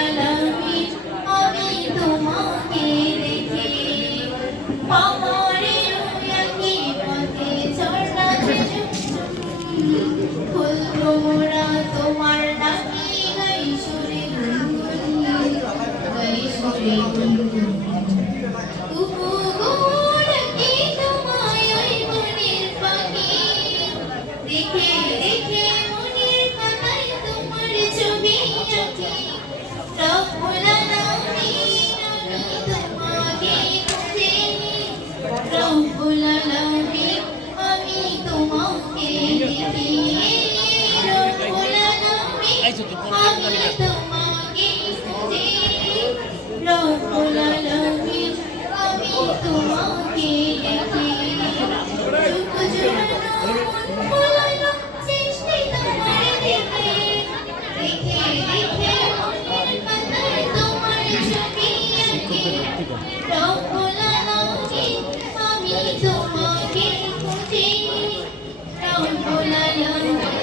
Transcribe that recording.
আলামিন আমি তোমাকে দেখে পাহাড়ের একই পথে ঝর্ণাতে ফুল ভ্রমরা তোমার নাকি গাই সুরে গুনগুন গাই সুরে গুনগুন কুহু কুহু ডাকে তোমায় ওই মনের পাখি দেখে দেখে মনের খাতায় তোমার ছবি আঁকি রব্বুল আলামিন আমি তোমাকে খুঁজে রব্বুল আলামিন আমি তোমাকে দেখি রব্বুল আলামিন আমি তোমাকে খুঁজে রব্বুল আলামিন আমি তোমাকে দেখি চুপ জুড়ানো ফুলানো সৃষ্টি তোমার দেখে দেখে দেখে মনের পাতায় তোমার ছবি আঁকি রব্বুল আলামিন আমি তোমাকে খুঁজি রব্বুল আলামিন